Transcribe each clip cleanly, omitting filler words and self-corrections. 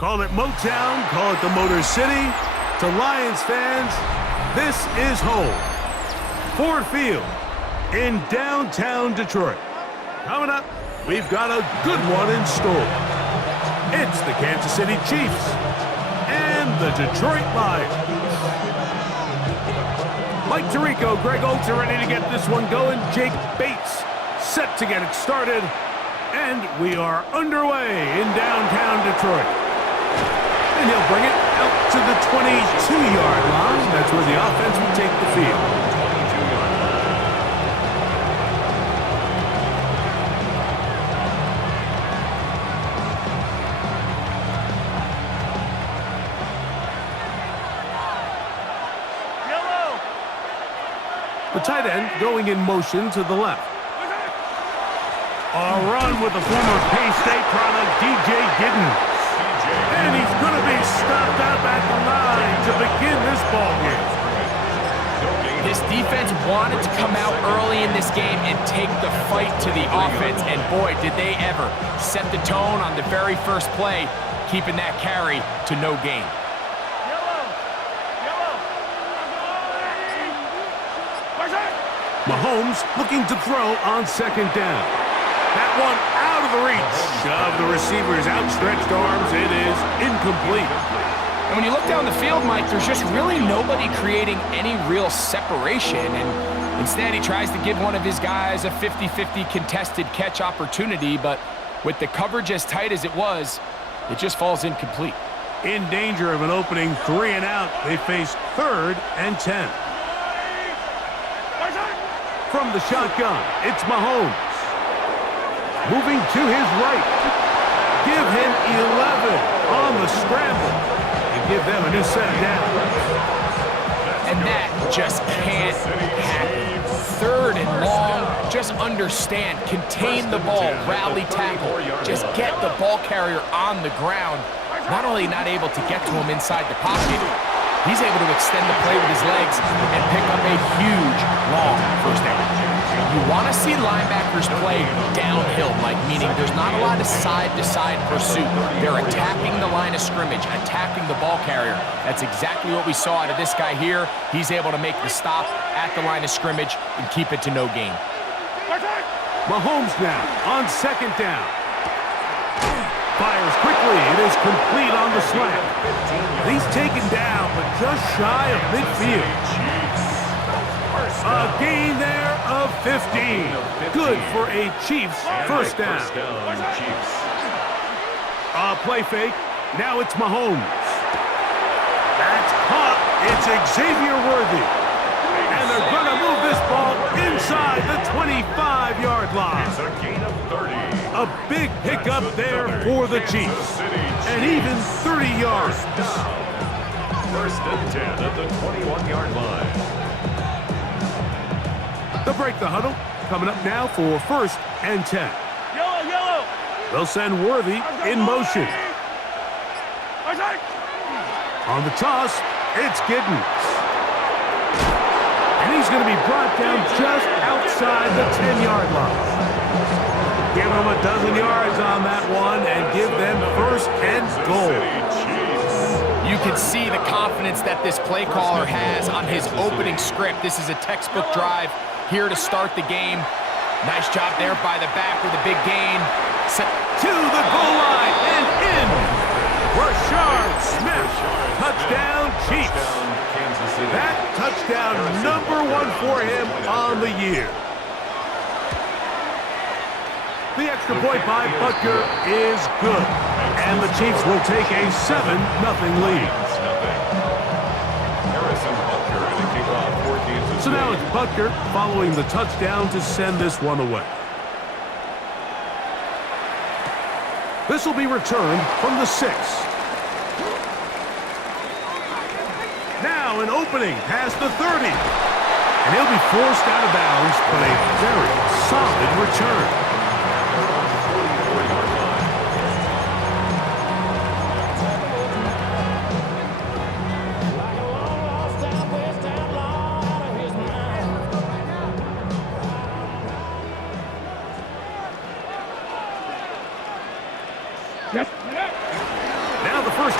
Call it Motown, call it the Motor City. To Lions fans, this is home. Ford Field in downtown Detroit. Coming up, we've got a good one in store. It's the Kansas City Chiefs and the Detroit Lions. Mike Tirico, Greg Oates are ready to get this one going. Jake Bates set to get it started. And we are underway in downtown Detroit. And he'll bring it out to the 22-yard line. That's where the offense will take the field. The tight end going in motion to the left. A run with the former K-State product, DJ Giddens. And he's going to be stopped out at the line to begin this ball game. This defense wanted to come out early in this game and take the fight to the offense. And boy, did they ever set the tone on the very first play, keeping that carry to no gain. Mahomes looking to throw on second down. That one out of the reach of the receiver's outstretched arms. It is incomplete. And when you look down the field, Mike, there's just really nobody creating any real separation. And instead, he tries to give one of his guys a 50-50 contested catch opportunity. But with the coverage as tight as it was, it just falls incomplete. In danger of an opening 3 and out, they face 3rd and 10. From the shotgun, it's Mahomes. Moving to his right. Give him 11 on the scramble. And give them a new set of downs. And that just can't happen. 3rd and long, just understand, contain the ball, rally tackle, just get the ball carrier on the ground. Not only not able to get to him inside the pocket, he's able to extend the play with his legs and pick up a huge, long first down. You want to see linebackers play downhill, Mike, meaning there's not a lot of side-to-side pursuit. They're attacking the line of scrimmage, attacking the ball carrier. That's exactly what we saw out of this guy here. He's able to make the stop at the line of scrimmage and keep it to no gain. Mahomes now on second down. Fires quickly. It is complete on the slant. He's taken down, but just shy of midfield. A gain there of 15. Good for a Chiefs first down. A play fake. Now it's Mahomes. That's caught. It's Xavier Worthy. And they're going to move this ball inside the 25-yard line. A big pickup there for the Chiefs. And even 30 yards. First and 10 at the 21-yard line. They'll break the huddle. Coming up now for 1st and 10. Yellow. They'll send Worthy in motion. On the toss, it's Giddens. And he's going to be brought down just outside the 10-yard line. Give him a dozen yards on that one and give them 1st and goal. You can see the confidence that this play caller has on his opening script. This is a textbook drive here to start the game. Nice job there by the back with a big gain. Set to the goal line and in. Rashard Smith. Touchdown Chiefs. That touchdown #1 for him on the year. The extra point by Butker is good. And the Chiefs will take a 7-0 lead. So now it's Butker following the touchdown to send this one away. This will be returned from the 6. Now an opening past the 30. And he'll be forced out of bounds, but a very solid return.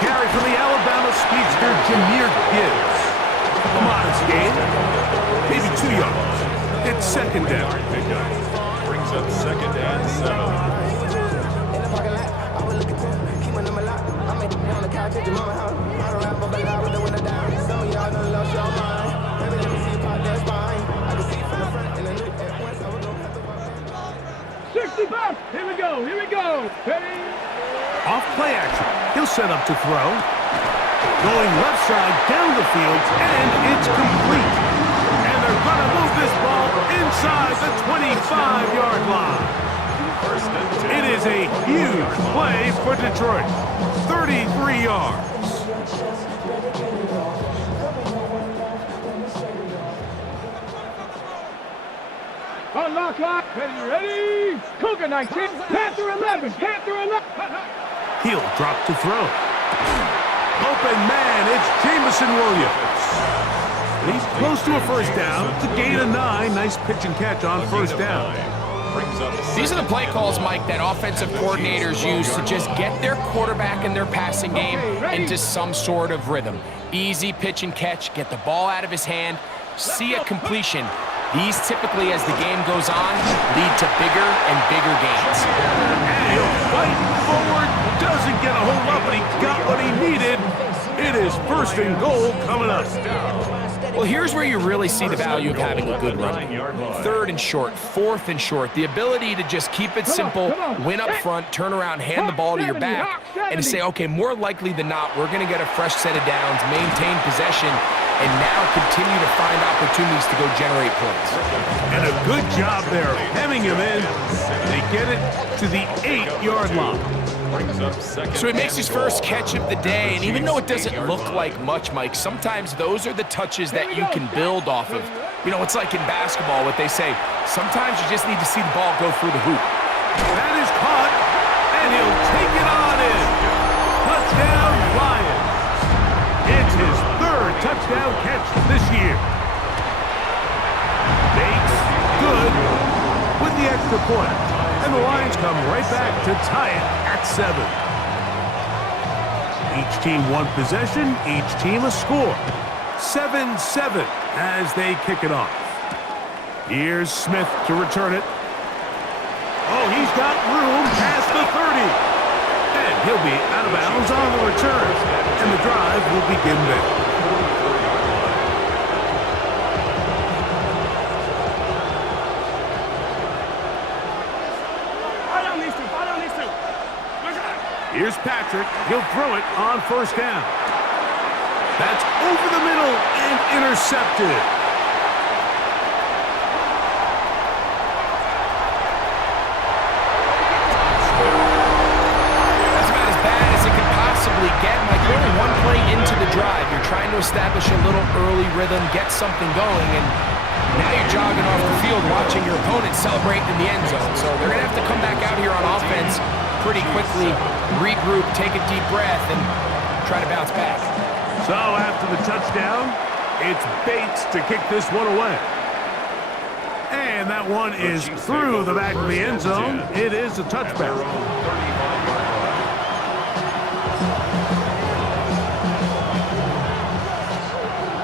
carry from the Alabama speedster, Jameer Gibbs. A modest gain, maybe 2 yards. It's second down. Brings up second and 7. Here we go, here we go. Ready? Off play action. He'll set up to throw. Going left side down the field, and it's complete. And they're going to move this ball inside the 25-yard line. It is a huge play for Detroit. 33 yards. On my clock. Ready? Cougar 19. Panther 11. Panther 11. He'll drop to throw. Open man, it's Jamison Williams. He's close to a first down. It's a gain of 9. Nice pitch and catch on first down. These are the play calls, Mike, that offensive coordinators use to just get their quarterback and their passing game into some sort of rhythm. Easy pitch and catch, get the ball out of his hand, see a completion. These typically, as the game goes on, lead to bigger and bigger gains. And he'll fight forward, doesn't get a hold up, but he got what he needed. It is first and goal coming up. Well, here's where you really see the value of having a good run. Third and short, fourth and short, the ability to just keep it simple, win up front, turn around, hand the ball to your back, and to say, okay, more likely than not, we're going to get a fresh set of downs, maintain possession, and now continue to find opportunities to go generate points. And a good job there, hemming him in. They get it to the 8-yard line. So he makes his first catch of the day, and even though it doesn't look like much, Mike, sometimes those are the touches that you can build off of. You know, it's like in basketball, what they say, sometimes you just need to see the ball go through the hoop. That is caught, and he'll take it on in. Touchdown, Lions. It's his third touchdown catch this year. Bates, good, with the extra point. And the Lions come right back to tie it at 7. Each team one possession, each team a score. 7-7 as they kick it off. Here's Smith to return it. Oh, he's got room past the 30. And he'll be out of bounds on the return. And the drive will begin there. Here's Patrick. He'll throw it on first down. That's over the middle and intercepted. That's about as bad as it could possibly get. Like, you're only one play into the drive. You're trying to establish a little early rhythm, get something going, and now you're jogging off the field watching your opponent celebrate in the end zone. So they're going to have to come back out here on offense pretty quickly, regroup, take a deep breath, and try to bounce back. So after the touchdown, it's Bates to kick this one away. And that one is through the back of the end zone. It is a touchback.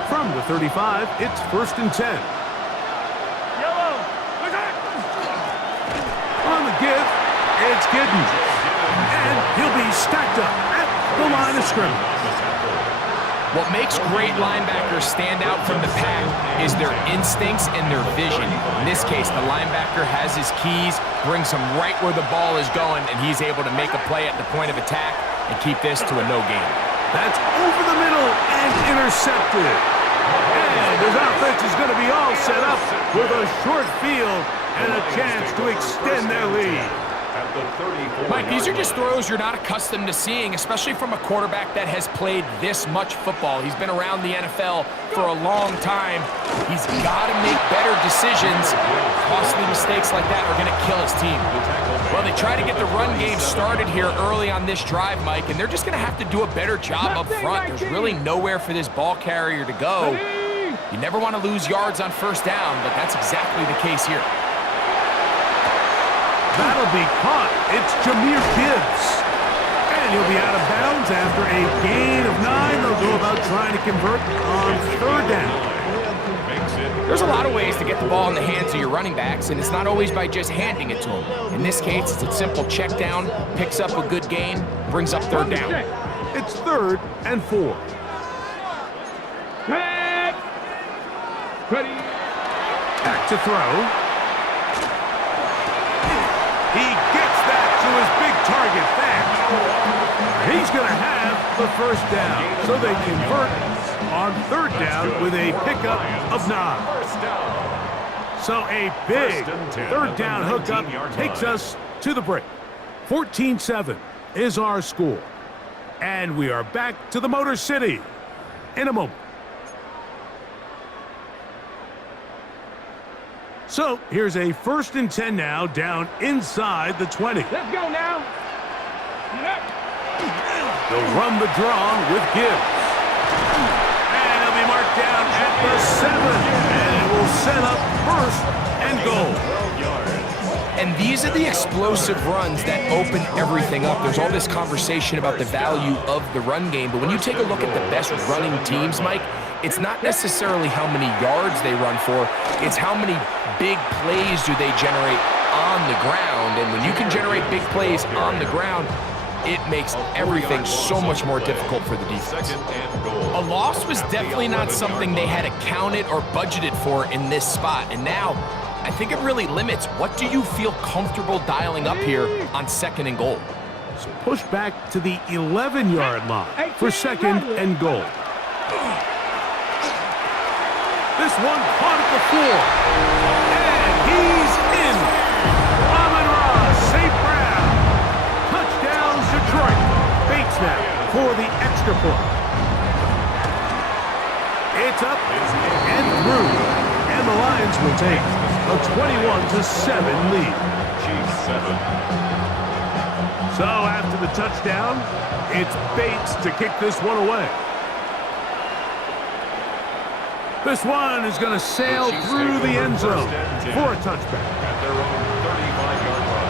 From the 35, it's first and 10. On the give, it's Giddens. And he'll be stacked up at the line of scrimmage. What makes great linebackers stand out from the pack is their instincts and their vision. In this case, the linebacker has his keys, brings him right where the ball is going, and he's able to make a play at the point of attack and keep this to a no gain. That's over the middle and intercepted. And his offense is going to be all set up with a short field and a chance to extend their lead. Mike, these are just throws you're not accustomed to seeing, especially from a quarterback that has played this much football. He's been around the NFL for a long time. He's got to make better decisions. Costly mistakes like that are going to kill his team. Well, they try to get the run game started here early on this drive, Mike, and they're just going to have to do a better job up front. There's really nowhere for this ball carrier to go. You never want to lose yards on first down, but that's exactly the case here. That'll be caught. It's Jameer Gibbs. And And he'll be out of bounds after a gain of 9. They'll go about trying to convert on 3rd down. There's a lot of ways to get the ball in the hands of your running backs, and it's not always by just handing it to them. In this case, it's a simple check down, picks up a good gain, brings up 3rd down. It's 3rd and 4. Ready. Back to throw. He gets that to his big target fast. He's going to have the 1st down, so they convert on 3rd down with a pickup of 9. So a big 3rd down hookup takes us to the break. 14-7 is our score. And we are back to the Motor City in a moment. So here's a 1st and 10 now, down inside the 20. Let's go now. They'll run the draw with Gibbs. And he'll be marked down at the 7. And it will set up 1st and goal. And these are the explosive runs that open everything up. There's all this conversation about the value of the run game, but when you take a look at the best running teams, Mike, it's not necessarily how many yards they run for, it's how many big plays do they generate on the ground. And when you can generate big plays on the ground, it makes everything so much more difficult for the defense. A loss was definitely not something they had accounted or budgeted for in this spot, and now I think it really limits what do you feel comfortable dialing up here on 2nd and goal. So push back to the 11-yard line for 2nd and goal. This one caught at the 4. And he's in. Amon-Ra St. Brown. Touchdown Detroit. Bates now for the extra point. It's up and through. And the Lions will take a 21-7 lead. So after the touchdown, it's Bates to kick this one away. This one is going to sail through the end zone for a touchback. At their own 35-yard line.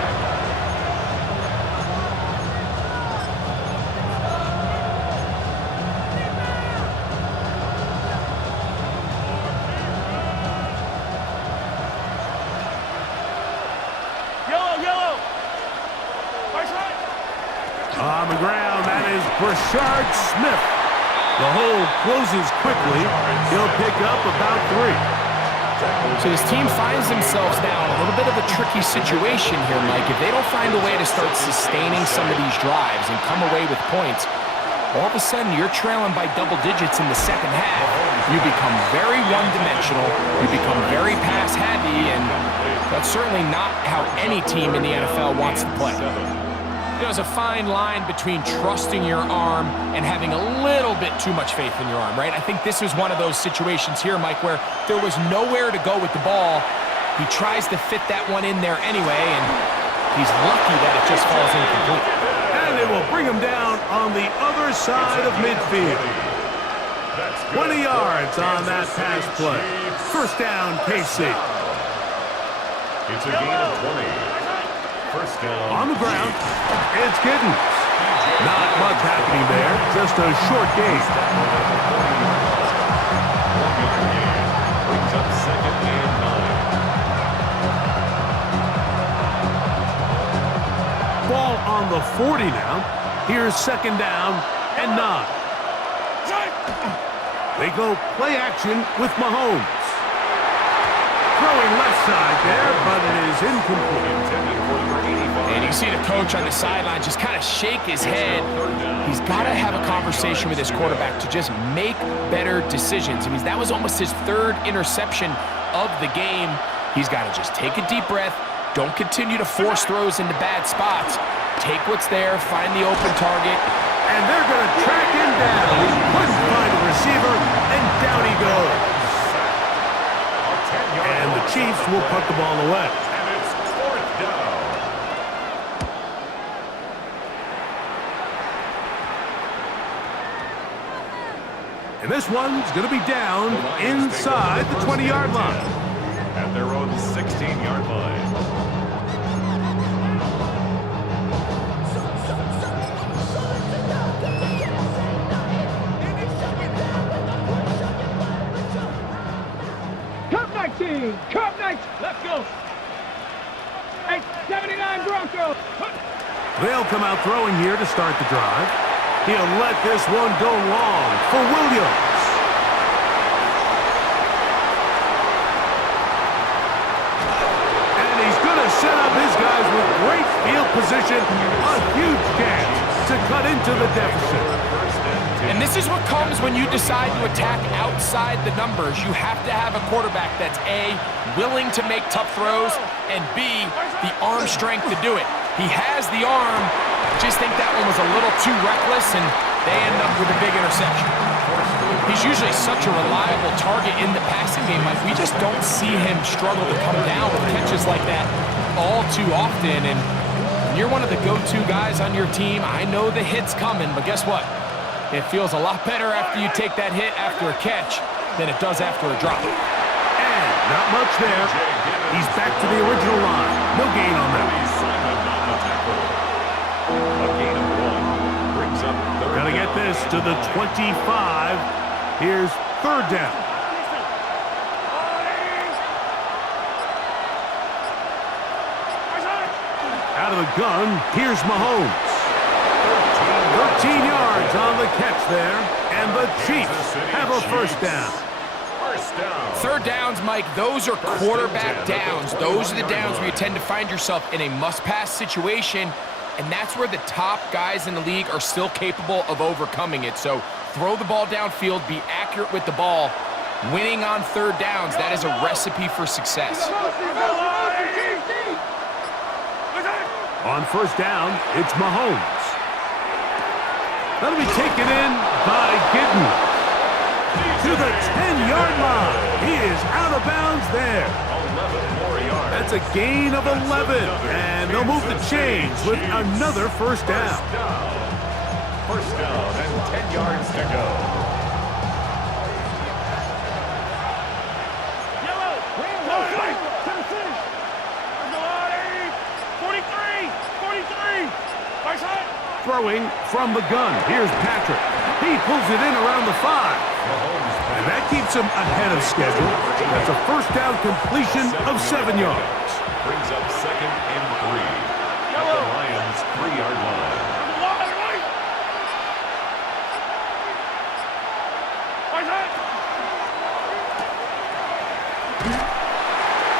Yellow. On the ground, that is Brashard Smith. The hole closes quickly. He'll pick up about 3. So this team finds themselves now in a little bit of a tricky situation here, Mike. If they don't find a way to start sustaining some of these drives and come away with points, all of a sudden you're trailing by double digits in the 2nd half. You become very one-dimensional. You become very pass-heavy, and that's certainly not how any team in the NFL wants to play. There's a fine line between trusting your arm and having a little bit too much faith in your arm, right? I think this is one of those situations here, Mike, where there was nowhere to go with the ball. He tries to fit that one in there anyway, and he's lucky that it just falls incomplete. And it will bring him down on the other side of midfield. 20 yards on that pass play. 1st down, KC. It's a gain of 20. 1st down. On the ground, it's Giddens. Not much happening there, just a short gain. 1-yard gain. Brings up 2nd and 9. Ball on the 40 now. Here's 2nd down and 9. They go play action with Mahomes. Throwing left side there, but it is incomplete. And you see the coach on the sideline just kind of shake his head. He's got to have a conversation with his quarterback to just make better decisions. I mean, that was almost his 3rd interception of the game. He's got to just take a deep breath. Don't continue to force throws into bad spots. Take what's there, find the open target. And they're going to track him down. He couldn't find a receiver, and down he goes. And the Chiefs will put the ball away. And it's 4th down. And this one's going to be down inside the 20-yard line. At their own 16-yard line. 19. Cup 19. Let's go. 79 Broncos. They'll come out throwing here to start the drive. He'll let this one go long for Williams. And he's going to set up his guys with great field position. A huge chance to cut into the deficit. And this is what comes when you decide to attack outside the numbers. You have to have a quarterback that's A, willing to make tough throws, and B, the arm strength to do it. He has the arm, just think that one was a little too reckless, and they end up with a big interception. He's usually such a reliable target in the passing game. Like, we just don't see him struggle to come down with catches like that all too often. And when you're one of the go-to guys on your team, I know the hit's coming, but guess what? It feels a lot better after you take that hit after a catch than it does after a drop. And not much there. He's back to the original line. No gain on that. A gain of 1 brings up third Gotta get down. this to the 25. Here's third down. Out of the gun, here's Mahomes. 13 yards on the catch there, and the Chiefs have a first down. First down. Third downs, Mike, those are quarterback downs. Those are the downs where you tend to find yourself in a must-pass situation, and that's where the top guys in the league are still capable of overcoming it. So throw the ball downfield, be accurate with the ball. Winning on third downs, that is a recipe for success. On first down, it's Mahomes. That'll be taken in by Gittin. To the 10-yard line. He is out of bounds there. 11 more yards. That's a gain of 11. And they'll move the chains with another first down. First down and 10 yards to go. Throwing from the gun. Here's Patrick. He pulls it in around the 5. And that keeps him ahead of schedule. That's a first down completion of 7 yards. Brings up second and 3. At the Lions' 3-yard line.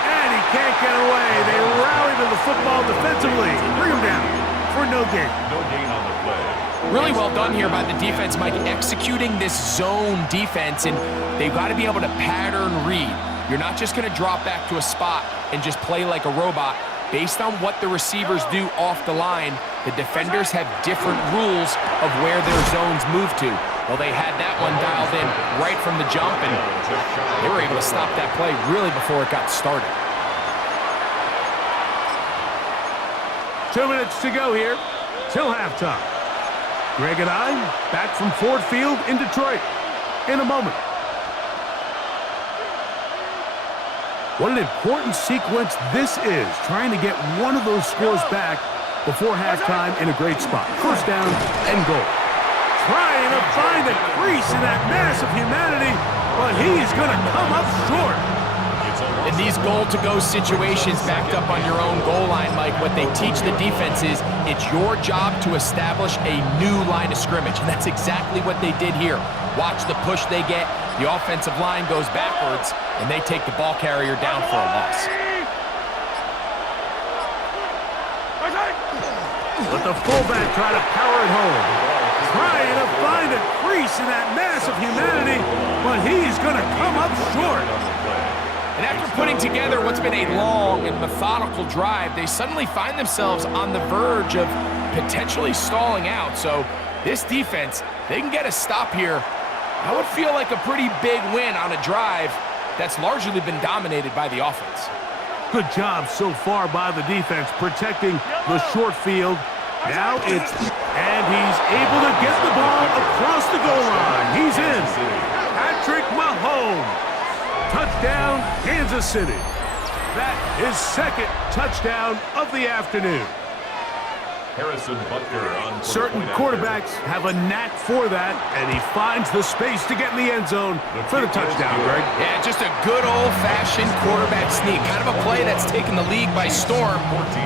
And he can't get away. They rally to the football defensively. Bring him down for no gain. No gain on the play. Really well done here by the defense, Mike, executing this zone defense, and they've got to be able to pattern read. You're not just going to drop back to a spot and just play like a robot. Based on what the receivers do off the line, the defenders have different rules of where their zones move to. Well, they had that one dialed in right from the jump, and they were able to stop that play really before it got started. 2 minutes to go here till halftime. Greg and I back from Ford Field in Detroit in a moment. What an important sequence this is, trying to get one of those scores back before halftime in a great spot. First down and goal. Trying to find a crease in that mass of humanity, but he's going to come up short. In these goal-to-go situations backed up on your own goal line, Mike, what they teach the defense is it's your job to establish a new line of scrimmage, and that's exactly what they did here. Watch the push they get. The offensive line goes backwards, and they take the ball carrier down for a loss. But the fullback try to power it home. Trying to find a crease in that mass of humanity, but he's going to come up short. And after putting together what's been a long and methodical drive, they suddenly find themselves on the verge of potentially stalling out. So this defense, they can get a stop here. That would feel like a pretty big win on a drive that's largely been dominated by the offense. Good job so far by the defense protecting the short field. Now it's, and he's able to get the ball across the goal line. He's in. Patrick Mahomes. Touchdown, Kansas City. That is second touchdown of the afternoon. Harrison Butker on for Certain the point after. quarterbacks have a knack for that, and he finds the space to get in the end zone for the touchdown, Greg. Yeah, just a good old-fashioned quarterback sneak. Kind of a play that's taken the league by storm.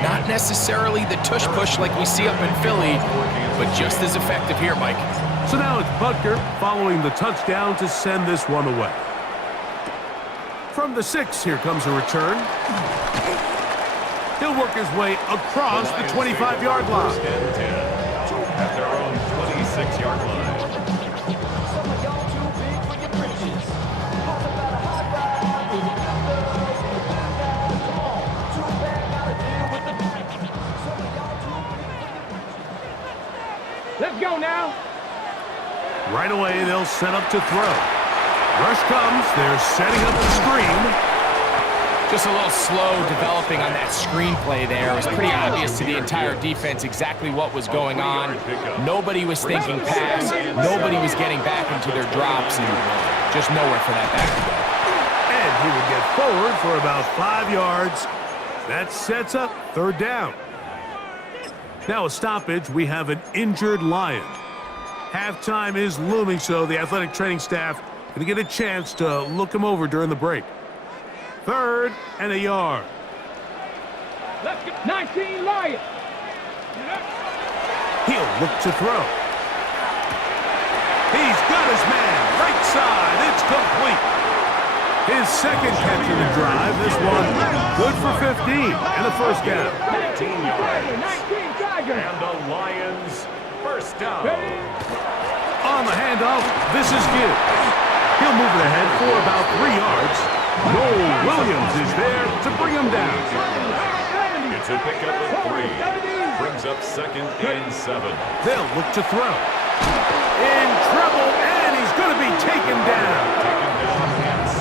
Not necessarily the tush-push like we see up in Philly, but just as effective here, Mike. So now it's Butker following the touchdown to send this one away. From the 6, here comes a return. He'll work his way across the 25-yard line. First and 10 at their own 26-yard line. Let's go now. Right away, they'll set up to throw. Rush comes. They're setting up the screen. Just a little slow developing on that screenplay there. It was pretty obvious to the entire defense exactly what was going on. Nobody was thinking pass. Nobody was getting back into their drops, and just nowhere for that back to go. And he will get forward for about 5 yards. That sets up third down. Now a stoppage. We have an injured Lion. Halftime is looming, so the athletic training staff going to get a chance to look him over during the break. 3rd and a yard. Let's go. 19 Lions. He'll look to throw. He's got his man. Right side. It's complete. His second catch of the drive. This one good for 15 and a first down. 19 yards. 19 Tigers. And the Lions first down. On the handoff, this is good. He'll move it ahead for about 3 yards. Noel Williams is there to bring him down. It's a pickup of 3. Brings up 2nd and 7. They'll look to throw. In trouble, and he's going to be taken down.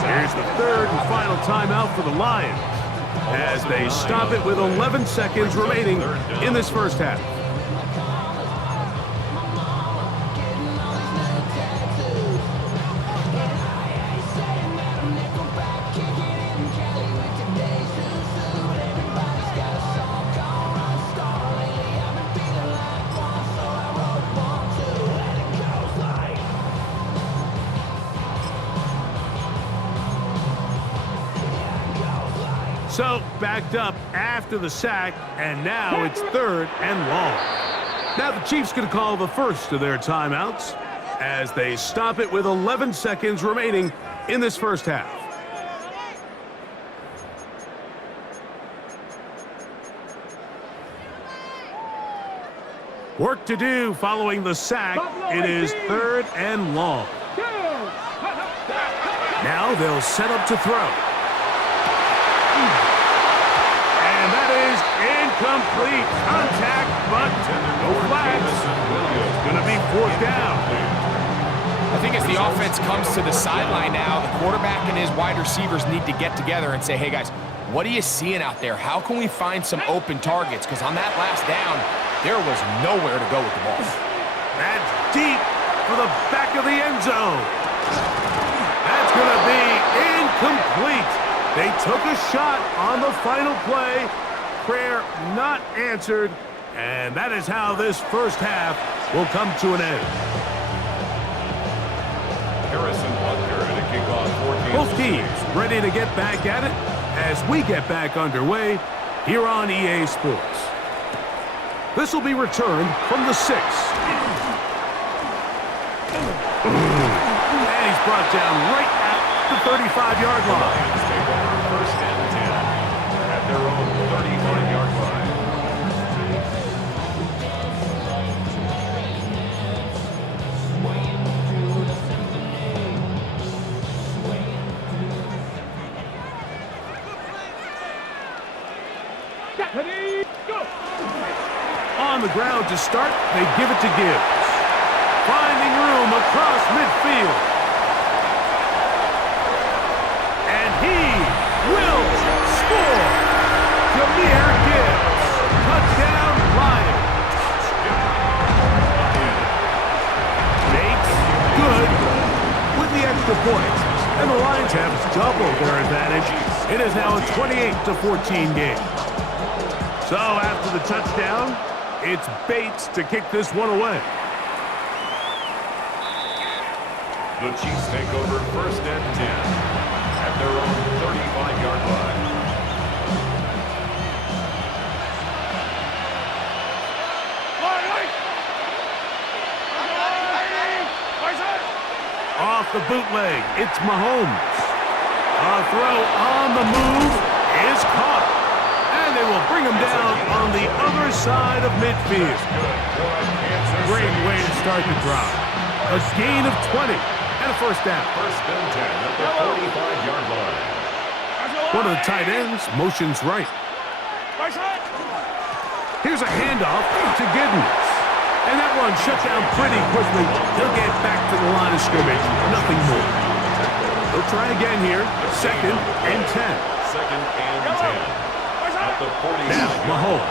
Here's the 3rd and final timeout for the Lions as they stop it with 11 seconds remaining in this first half. So, backed up after the sack, and now it's 3rd and long. Now the Chiefs going to call the first of their timeouts as they stop it with 11 seconds remaining in this first half. Work to do following the sack. It is 3rd and long. Now they'll set up to throw. And that is incomplete. Contact, but no flags. It's going to be 4th down. I think as the offense comes to the sideline now, the quarterback and his wide receivers need to get together and say, hey, guys, what are you seeing out there? How can we find some open targets? Because on that last down, there was nowhere to go with the ball. That's deep for the back of the end zone. That's going to be incomplete. They took a shot on the final play. Prayer not answered. And that is how this first half will come to an end. Harrison Butker to kick off 14. Both teams ready to get back at it as we get back underway here on EA Sports. This will be returned from the 6. And he's brought down right at the 35-yard line. Lions take over 1st and 10 at their own 35-yard line. Ready, go. On the ground to start, they give it to Gibbs. Finding room across midfield. And he will score. Jahmyr Gibbs. Touchdown, Lions. Makes good with the extra point. And the Lions have doubled their advantage. It is now a 28-14 game. So after the touchdown, It's Bates to kick this one away. The Chiefs take over 1st and 10 at their own 35-yard line. Off the bootleg, it's Mahomes. A throw on the move is caught. And they will bring him down on the other side of midfield. Great way to start the drive. A gain of 20 and a first down. 1st and 10 at the 45-yard line. One of the tight ends motions right. Here's a handoff to Giddens. And that one shut down pretty quickly. He'll get back to the line of scrimmage. Nothing more. He'll try again here. 2nd and 10. 2nd and 10. At the 40. Now Mahomes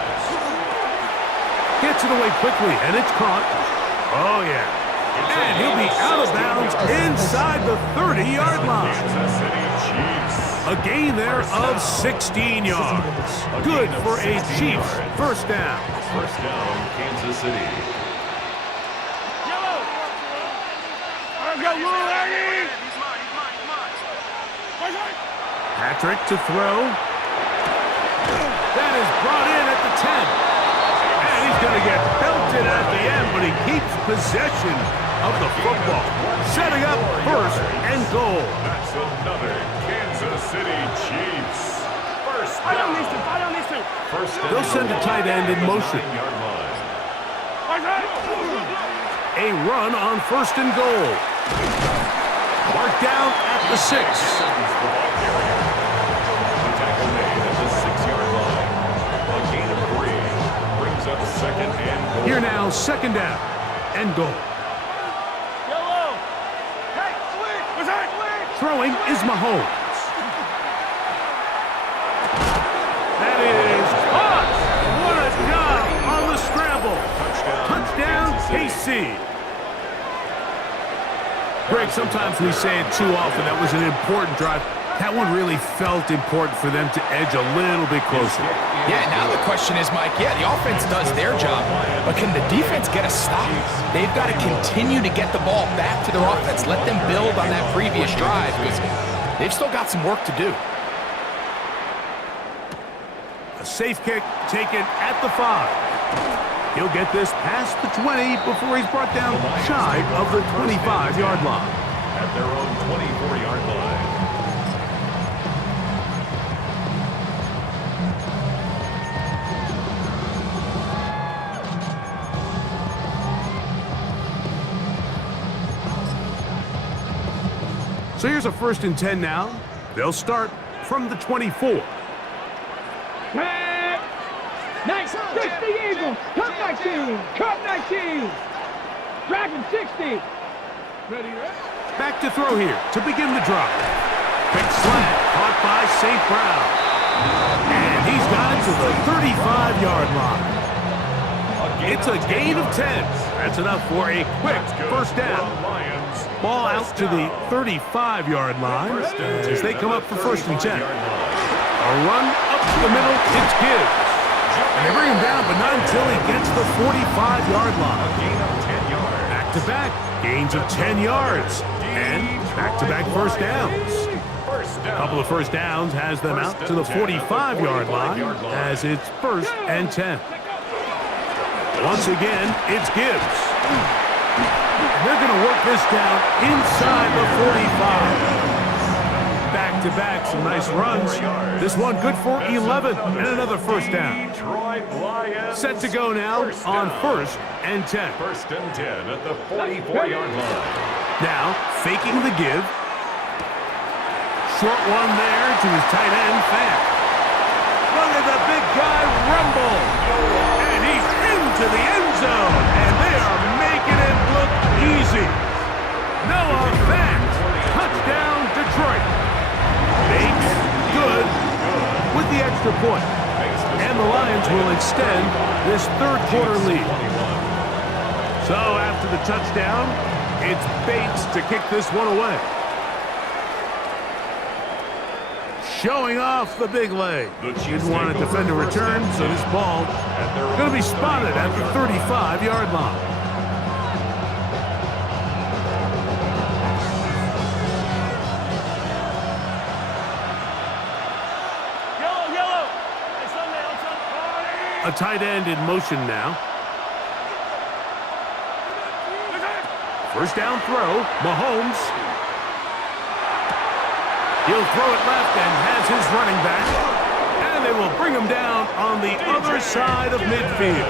gets it away quickly, and it's caught. Oh, yeah. And he'll be out of bounds inside the 30-yard line. Kansas City Chiefs. A gain there of 16 yards. Good for a Chiefs first down. 1st down, Kansas City. Patrick to throw. That is brought in at the 10. And he's going to get belted at the end, but he keeps possession of the football. Setting up 1st and goal. That's another Kansas City Chiefs. First down. They'll send the tight end in motion. A run on 1st and goal. Marked down at the 6. Here now, 2nd down and goal. Throwing is Mahomes. That is caught. What a job on the scramble. Touchdown, KC. Greg, sometimes we say it too often. That was an important drive. That one really felt important for them to edge a little bit closer. Yeah, now the question is, Mike, yeah, the offense does their job, but can the defense get a stop? They've got to continue to get the ball back to their offense. Let them build on that previous drive because they've still got some work to do. A safe kick taken at the 5. He'll get this past the 20 before he's brought down shy of the 25-yard line. At their own 24-yard line. So here's a 1st and 10 now. They'll start from the 24. Nice. 60 Eagles. Cup 19. Cup 19. Dragon 60. Ready? Back to throw here to begin the drive. Big slant caught by St. Brown. And he's got it to the 35-yard line. It's a gain of 10. That's enough for a quick first down. Ball out to the 35-yard line as they come up for 1st and 10. A run up to the middle, it's Gibbs. And they bring him down, but not until he gets the 45-yard line. Back-to-back gains of 10 yards. And back-to-back first downs. A couple of first downs has them out to the 45-yard line as it's 1st and 10. Once again, it's Gibbs. They're going to work this down inside the 45. Back-to-back, some nice runs. This one good for 11 and another first down. Set to go now on 1st and 10. 1st and 10 at the 44-yard line. Now, faking the give. Short one there to his tight end, Fant. Look at the big guy rumble. And he's into the end zone. And they are making it look easy. Noah Fant. Touchdown, Detroit. Bates, good, with the extra point. And the Lions will extend this 3rd quarter lead. So after the touchdown, it's Bates to kick this one away. showing off the big leg. The Chiefs Didn't want to take over defend a first return, and so this 10 ball at their going to be own spotted at the 35-yard 35-yard line. A tight end in motion now. First down throw, Mahomes. He'll throw it left and has his running back. And they will bring him down on the other side of midfield.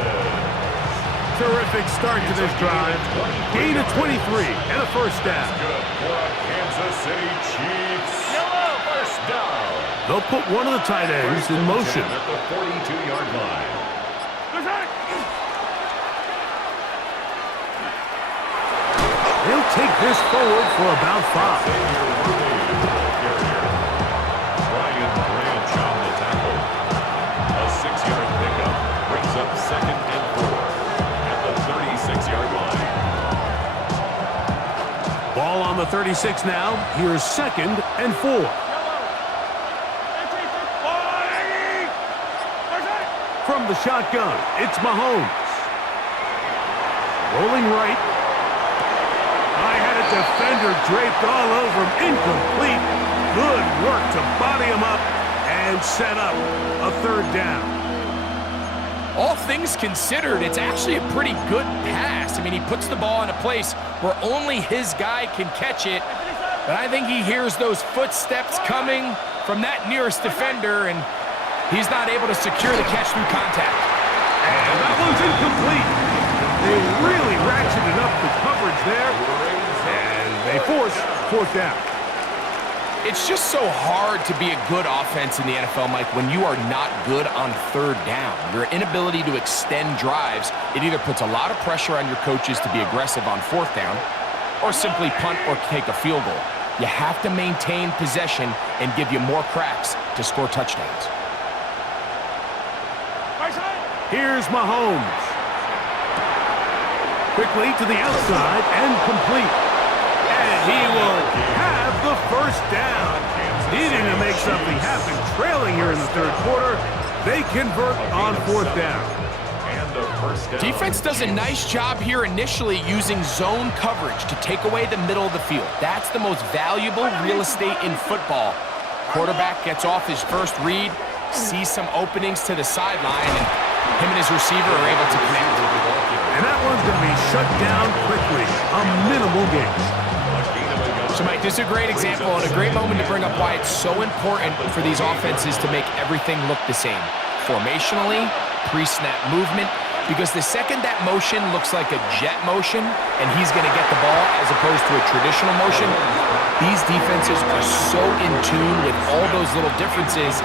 Terrific start to this drive. Gain of 23 and a first down. Good for a Kansas City Chiefs. First down. They'll put one of the tight ends in motion. At the 42-yard line. He'll take this forward for about 5. Brian Branch on the tackle. A 6-yard pickup brings up 2nd and 4 at the 36-yard line. Ball on the 36 now. Here's 2nd and 4. From the shotgun, it's Mahomes. Rolling right. I had a defender draped all over him. Incomplete. Good work to body him up and set up a 3rd down. All things considered, it's actually a pretty good pass. I mean, he puts the ball in a place where only his guy can catch it. But I think he hears those footsteps coming from that nearest defender, and he's not able to secure the catch through contact. And that one's incomplete. They really ratcheted up the coverage there, and they force 4th down. It's just so hard to be a good offense in the NFL, Mike, when you are not good on 3rd down. Your inability to extend drives, it either puts a lot of pressure on your coaches to be aggressive on 4th down, or simply punt or take a field goal. You have to maintain possession and give you more cracks to score touchdowns. Here's Mahomes. Quickly to the outside and complete. And he will have the first down. Needing to make something happen. Trailing here in the 3rd quarter. They convert on 4th down. And the first down. Defense does a nice job here initially using zone coverage to take away the middle of the field. That's the most valuable real estate in football. Quarterback gets off his first read, sees some openings to the sideline, and him and his receiver are able to connect. And that one's going to be shut down quickly. A minimal gain. So, Mike, this is a great example and a great moment to bring up why it's so important for these offenses to make everything look the same. Formationally, pre-snap movement, because the second that motion looks like a jet motion and he's going to get the ball as opposed to a traditional motion, these defenses are so in tune with all those little differences.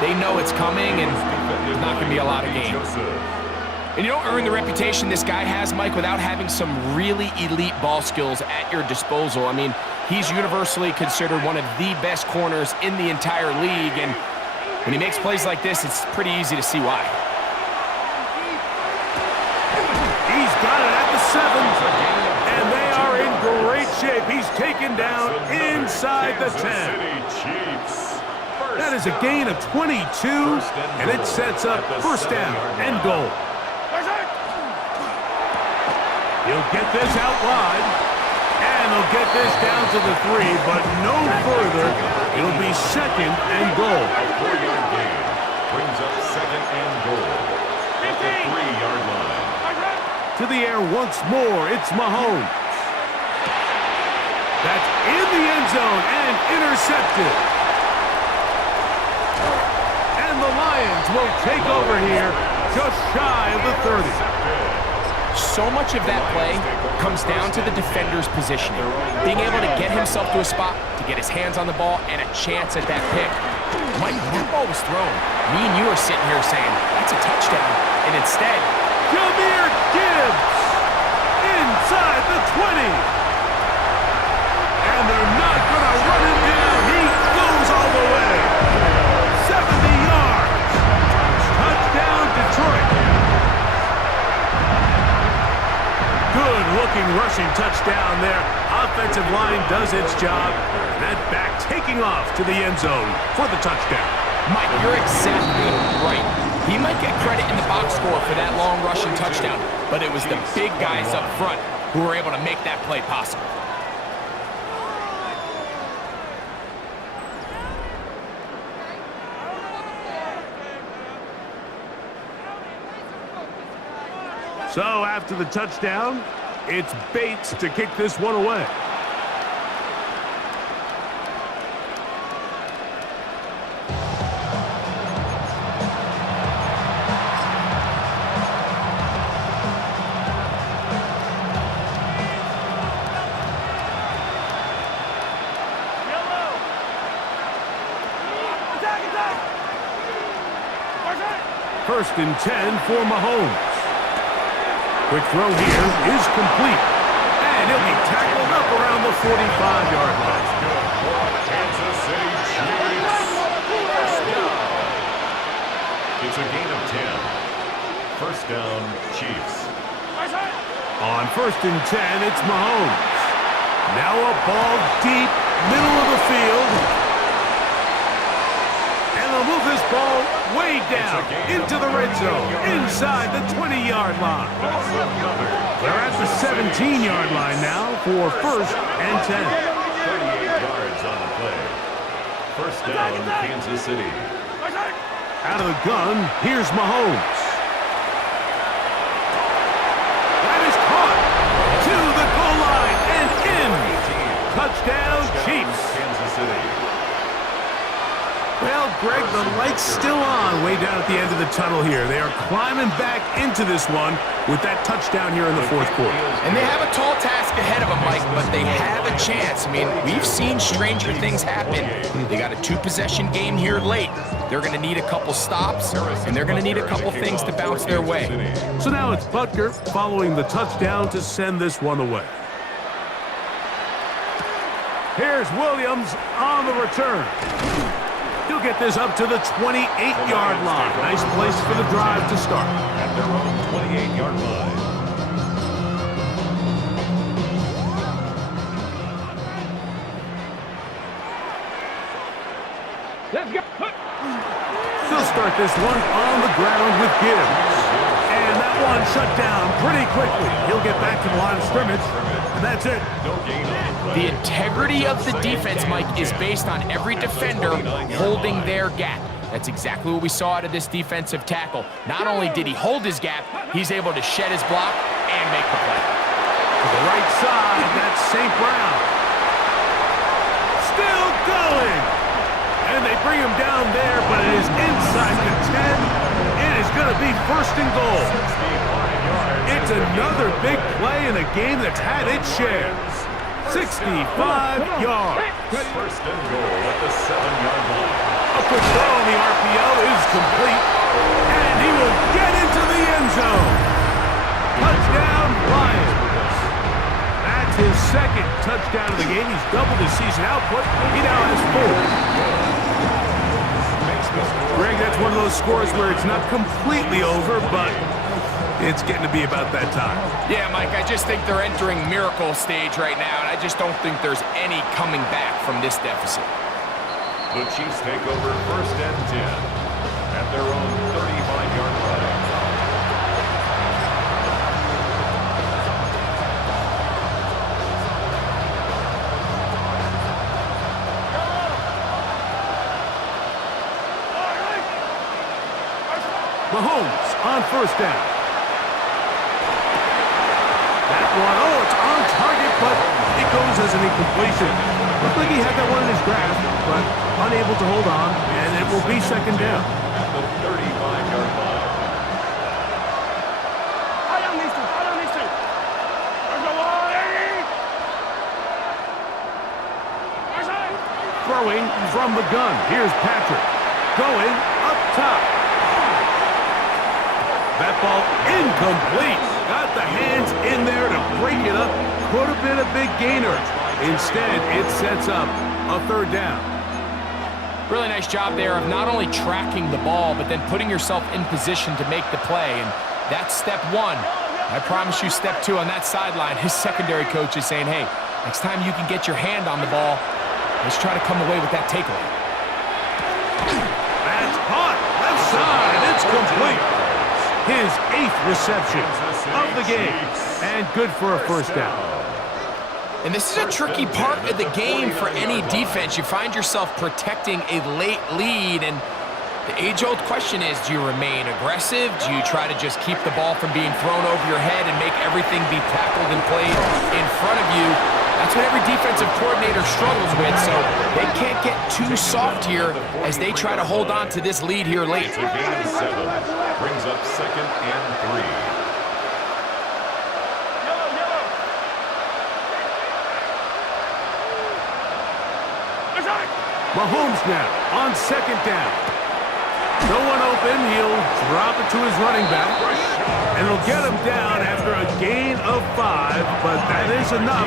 They know it's coming and there's not going to be a lot of gain. And you don't earn the reputation this guy has, Mike, without having some really elite ball skills at your disposal. I mean, he's universally considered one of the best corners in the entire league, and when he makes plays like this, it's pretty easy to see why. He's got it at the 7, and they are in great shape. He's taken down inside the 10. That is a gain of 22, and it sets up 1st down and goal. He'll get this out wide, and he'll get this down to the 3, but no further. It'll be 2nd and goal. A 4-yard gain brings up 2nd and goal at the 3-yard line. To the air once more, it's Mahomes. That's in the end zone and intercepted. And the Lions will take over here just shy of the 30. So much of that play comes down to the defender's positioning. Being able to get himself to a spot, to get his hands on the ball, and a chance at that pick. Mike, when that ball was thrown, me and you are sitting here saying, that's a touchdown. And instead, Jahmyr Gibbs inside the 20. And they're not going to run him down. He goes all the way. 70 yards. Touchdown, Detroit. Good looking rushing touchdown there. Offensive line does its job. And that back taking off to the end zone for the touchdown. Mike, you're exactly right. He might get credit in the box score for that long rushing touchdown, but it was the big guys up front who were able to make that play possible. So after the touchdown, it's Bates to kick this one away. First and 10 for Mahomes. Quick throw here is complete. And he'll be tackled up around the 45-yard line. Kansas City Chiefs. First down. It's a gain of 10. First down, Chiefs. On first and 10, it's Mahomes. Now a ball deep, middle of the field. And they'll move this ball way down into the red zone, inside the 20-yard line. They're at the 17-yard line now for first and 10. 38 yards on the play. First down, Kansas City. Out of the gun, here's Mahomes. That is caught to the goal line and in. Touchdown, Chiefs. Kansas City. Well, Greg, the light's still on way down at the end of the tunnel here. They are climbing back into this one with that touchdown here in the fourth quarter. And they have a tall task ahead of them, Mike, but they have a chance. I mean, we've seen stranger things happen. They got a two-possession game here late. They're going to need a couple stops, and they're going to need a couple things to bounce their way. So now it's Butker following the touchdown to send this one away. Here's Williams on the return. He'll get this up to the 28-yard line. Nice place for the drive to start. At their own 28-yard line. Let's go. They'll start this one on the ground with Gibbs. And that one shut down pretty quickly. He'll get back to the line of scrimmage, and that's it. The integrity of the defense, Mike, is based on every defender holding their gap. That's exactly what we saw out of this defensive tackle. Not only did he hold his gap, he's able to shed his block and make the play. To the right side, that's St. Brown. Still going. And they bring him down there, but it is inside the 10. It is going to be first and goal. It's another big play in a game that's had its share. 65 yards. First and goal at the 7-yard line. A quick throw on the RPO is complete. And he will get into the end zone. Touchdown, Lions. That's his second touchdown of the game. He's doubled his season output. He now has 4. Greg, that's one of those scores where it's not completely over, but it's getting to be about that time. Yeah, Mike, I just think they're entering miracle stage right now, and I just don't think there's any coming back from this deficit. The Chiefs take over first and 10 at their own 35-yard line. Mahomes on first down. That one, it's on target, but it goes as an incompletion. Looked like he had that one in his grasp, but unable to hold on, and it will be second down. At the 35-yard line. Throwing from the gun. Here's Patrick. Going up top. That ball incomplete. Got the hands in there to break it up. Could have been a big gainer. Instead, it sets up a third down. Really nice job there of not only tracking the ball, but then putting yourself in position to make the play. And that's step one. I promise you step two on that sideline. His secondary coach is saying, hey, next time you can get your hand on the ball, Let's try to come away with that takeaway. That's caught. Left side. It's complete. His 8th reception of the game. And good for a first down. And this is a tricky part of the game for any defense. You find yourself protecting a late lead, and the age-old question is, do you remain aggressive? Do you try to just keep the ball from being thrown over your head and make everything be tackled and played in front of you? That's what every defensive coordinator struggles with, so they can't get too soft here as they try to hold on to this lead here late. It's a gain of 7. Brings up 2nd and 3. Mahomes now on 2nd down. No one open. He'll drop it to his running back. And he'll get him down after a gain of 5, but that is enough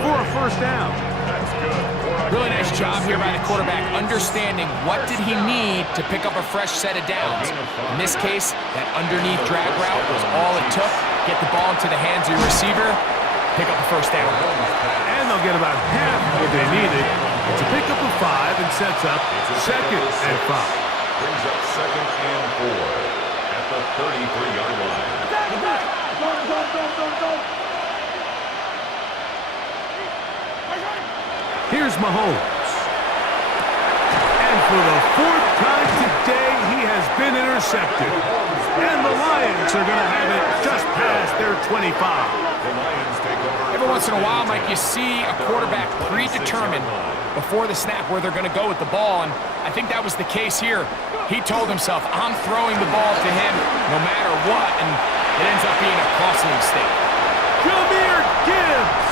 for a first down. Really nice job here by the quarterback, understanding what did he need to pick up a fresh set of downs. In this case, that underneath drag route was all it took. Get the ball into the hands of your receiver, pick up a first down. And they'll get about half what they needed. It's a pickup of 5 and sets up 2nd and 5. Brings up 2nd and 4 at the 33-yard line. Here's Mahomes. And for the 4th time today, he has been intercepted. And the Lions are going to have it just past their 25. The Lions take over. Every once in a while, Mike, you see a quarterback predetermined before the snap where they're going to go with the ball, and I think that was the case here. He told himself, I'm throwing the ball to him no matter what, and it ends up being a costly mistake. Jameer Gibbs.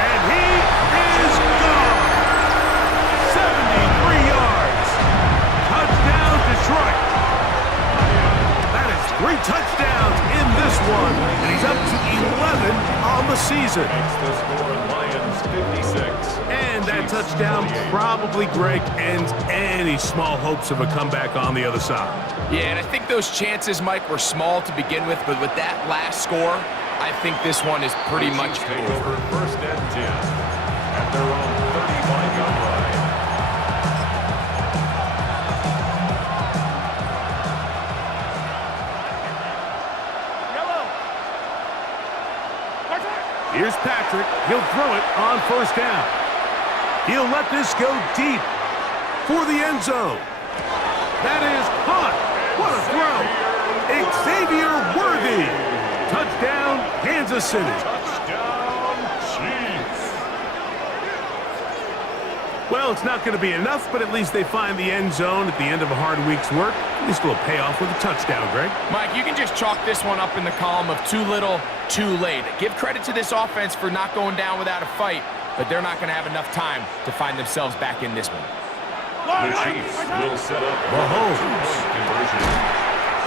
And he is gone. 73 yards. Touchdown, Detroit. That is 3 touchdowns in this one, and he's up to 11 on the season. Makes the score Lions 56. And that touchdown probably, Greg, ends any small hopes of a comeback on the other side. Yeah, and I think those chances, Mike, were small to begin with, but with that last score, I think this one is pretty much Take over. over 1st and 10 at their own 35-yard line. Here's Patrick. He'll throw it on 1st down. He'll let this go deep for the end zone. That is caught. What a throw. Xavier Worthy. Touchdown, Kansas City. Touchdown, Chiefs. Well, it's not going to be enough, but at least they find the end zone at the end of a hard week's work. At least a little payoff with a touchdown, Greg. Mike, you can just chalk this one up in the column of too little, too late. Give credit to this offense for not going down without a fight, but they're not going to have enough time to find themselves back in this one. The Chiefs will set up Mahomes. two-point conversion.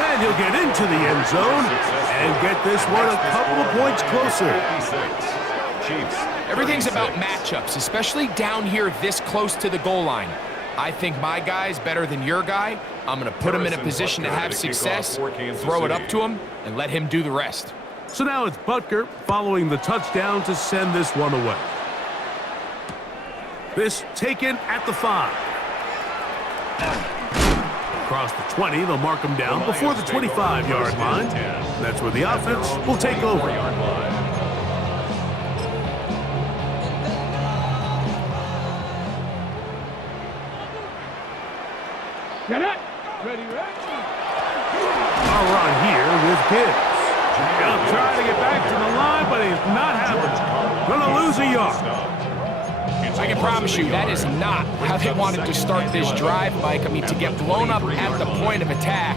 And he'll get into the end zone and get this one a couple of points closer. 56. Chiefs. Everything's about matchups, especially down here this close to the goal line. I think my guy's better than your guy. I'm going to put him in a position to have success, throw it up to him, and let him do the rest. So now it's Butker following the touchdown to send this one away. This taken at the 5. Across the 20, they'll mark him down before the 25-yard line. That's where the offense will take over. Get it. Ready. A run here with Gibbs. He'll try to get back to the line, but he's not having it. Gonna lose a yard. I can promise you that is not how they wanted to start this drive, Mike. I mean, to get blown up at the point of attack,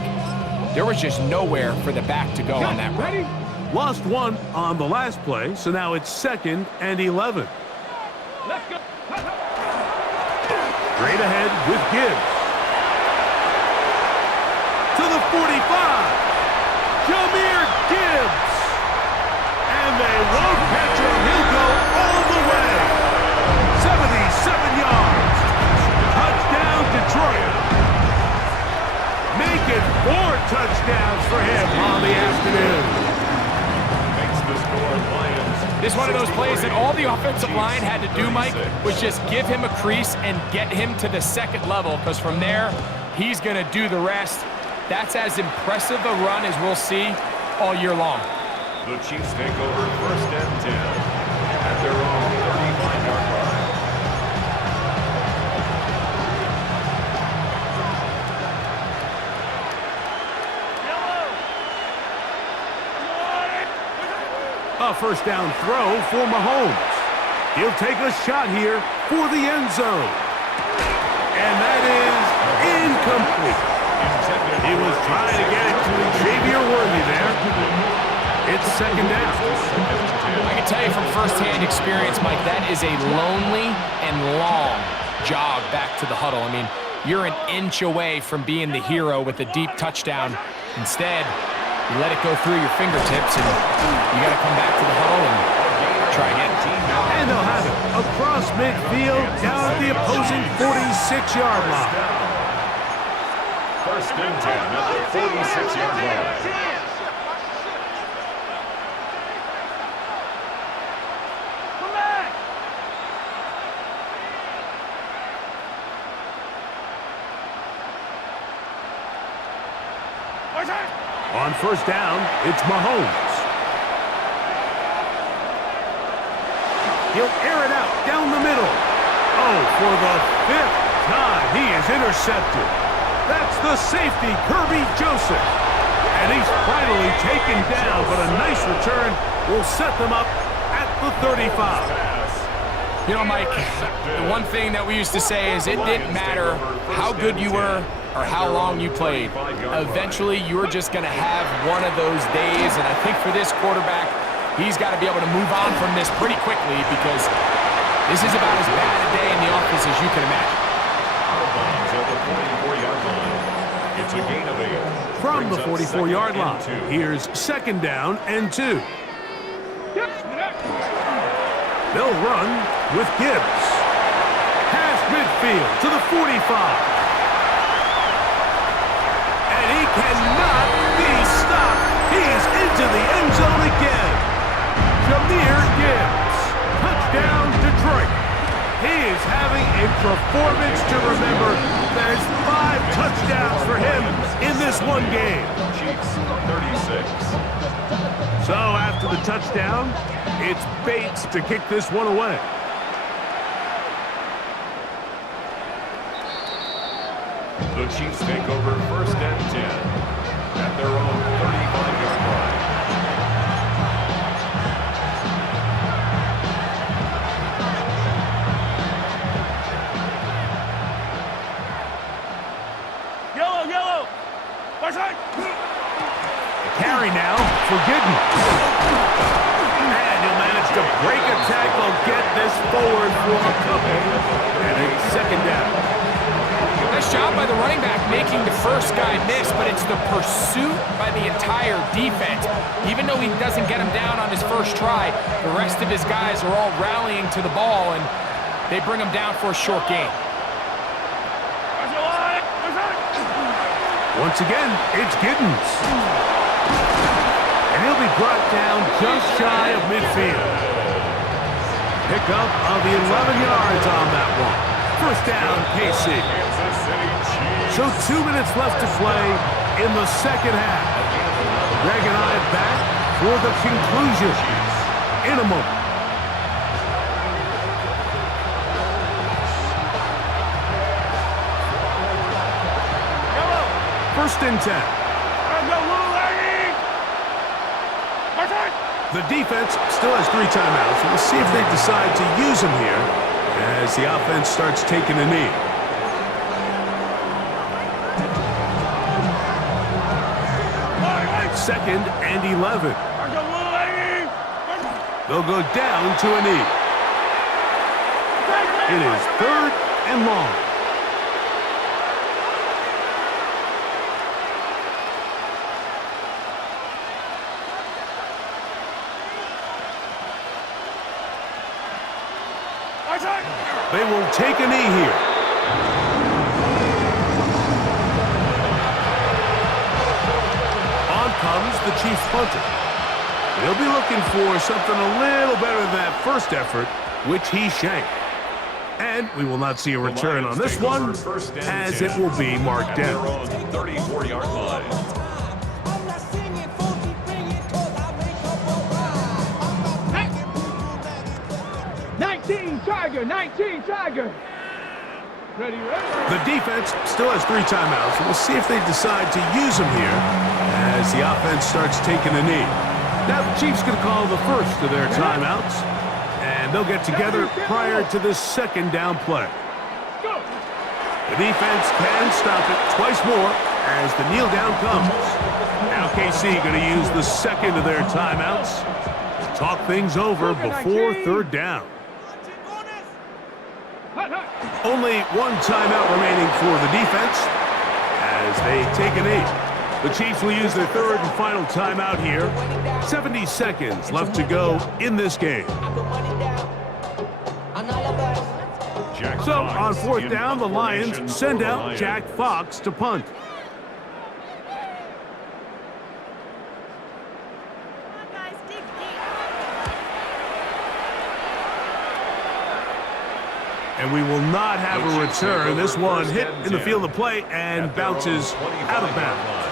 there was just nowhere for the back to go on that run. Ready. Lost one on the last play, so now it's 2nd and 11. Let's go. Straight ahead with Gibbs. To the 45. Jameer Gibbs. And they won't catch him. He'll go all the way. 77 yards. Touchdown, Detroit. Make it 4 touchdowns for him on the afternoon. Makes the score Lions. This is one of those plays plays that all the offensive line had to do, Mike, was just give him a crease and get him to the second level, because from there, he's going to do the rest. That's as impressive a run as we'll see all year long. The Chiefs take over 1st and 10 at their own 35-yard line. A first down throw for Mahomes. He'll take a shot here for the end zone. And that is incomplete. He was trying to get it to Xavier Worthy there. It's 2nd down. I can tell you from firsthand experience, Mike, that is a lonely and long jog back to the huddle. I mean, you're an inch away from being the hero with a deep touchdown. Instead, you let it go through your fingertips, and you got to come back to the huddle and try again. And they'll have it across midfield down at the opposing 46-yard line. 1st and 10 at the 46-yard line. On 1st down, it's Mahomes. He'll air it out down the middle. Oh, for the 5th time, he is intercepted. That's the safety, Kirby Joseph. And he's finally taken down, but a nice return will set them up at the 35. You know, Mike, the one thing that we used to say is it didn't matter how good you were or how long you played. Eventually, you're just going to have one of those days, and I think for this quarterback, he's got to be able to move on from this pretty quickly, because this is about as bad a day in the office as you can imagine. It's a gain of 8. From the 44-yard line, here's 2nd down and 2. They'll run with Gibbs. Past midfield to the 45. And he cannot be stopped. He is into the end zone again. Jahmyr Gibbs. Touchdown, Detroit. He is having a performance to remember. There's 5 touchdowns for him in this one game. Chiefs 36. So after the touchdown, it's Bates to kick this one away. The Chiefs take over 1st and 10 at their own 35-yard line. Yellow. Carry now for Giddens. And he'll manage to break a tackle, get this forward for a couple. And it's 2nd down. Nice job by the running back making the first guy miss, but it's the pursuit by the entire defense. Even though he doesn't get him down on his first try, the rest of his guys are all rallying to the ball, and they bring him down for a short gain. Once again, it's Giddens. And he'll be brought down just shy of midfield. Pickup of the 11 yards on that one. 1st down, KC. So 2 minutes left to play in the 2nd half. Greg and I back for the conclusion in a moment. First and 10. The defense still has 3 timeouts. We'll see if they decide to use them here as the offense starts taking a knee. Second and 11. They'll go down to a knee. It is 3rd and long. They will take a knee here. On comes the Chiefs punter. They'll be looking for something a little better than that first effort, which he shanked. And we will not see a return on this one, as it will be marked down. 34-yard line. 19 Tiger, 19 Tiger. Ready, ready. The defense still has 3 timeouts. We'll see if they decide to use them here as the offense starts taking a knee. Now the Chiefs going to call the first of their timeouts, and they'll get together prior to this second down play. Go. The defense can stop it twice more as the kneel down comes. Now KC going to use the second of their timeouts to talk things over before third down. Hot, hot. Only 1 timeout remaining for the defense as they take a knee. The Chiefs will use their third and final timeout here. 70 seconds left to go in this game. So on fourth down, the Lions send out Jack Fox to punt. And we will not have a return. This one hit in the field of play and bounces out of bounds.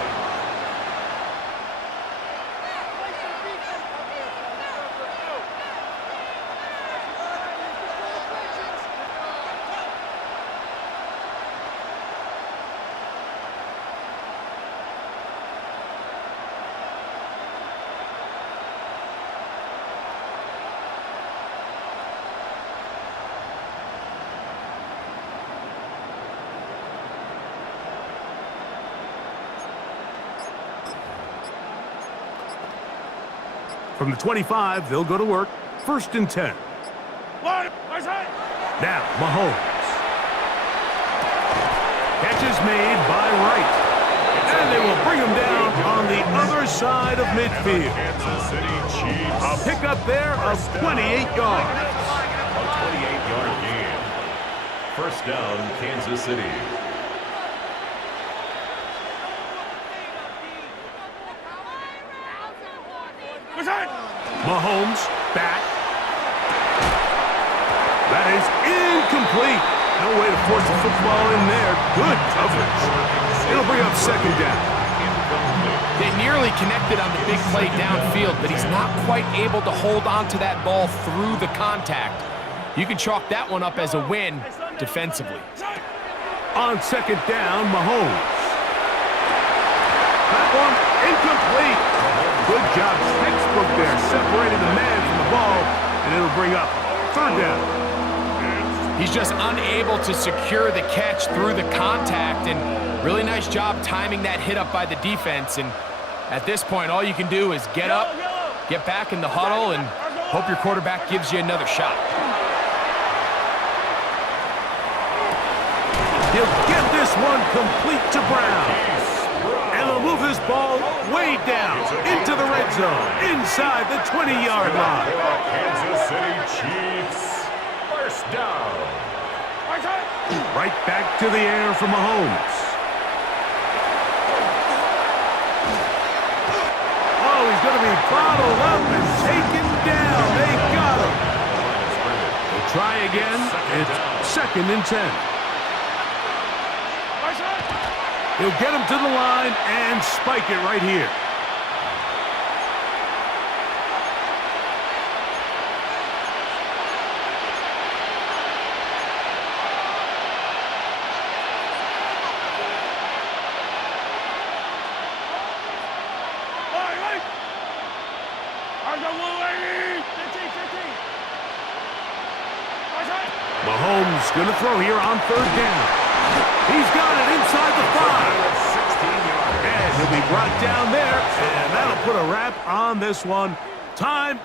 From the 25, they'll go to work. 1st and 10. Now, Mahomes. Catch is made by Wright. And they will bring him down on the other side of midfield. Kansas City Chiefs. A pickup there of 28 yards. A 28-yard gain. First down, Kansas City. Mahomes back. That is incomplete. No way to force the football in there. Good coverage. It'll bring up second down. They nearly connected on the big play downfield, but he's not quite able to hold on to that ball through the contact. You can chalk that one up as a win defensively. On second down, Mahomes. That one incomplete. Good job, textbook there, separating the man from the ball, and it'll bring up third down. He's just unable to secure the catch through the contact, and really nice job timing that hit up by the defense. And at this point, all you can do is get up, get back in the huddle, and hope your quarterback gives you another shot. He'll get this one complete to Brown. And they'll move this ball way down into the red zone, inside the 20-yard line. Kansas City Chiefs. First down. Right back to the air for Mahomes. Oh, he's going to be bottled up and taken down. They got him. They'll try again. It's 2nd and 10. He'll get him to the line and spike it right here. Mahomes going to throw here on 3rd down. He's got it inside the 5. 16 yards. And he'll be brought down there, and that'll put a wrap on this one. Time.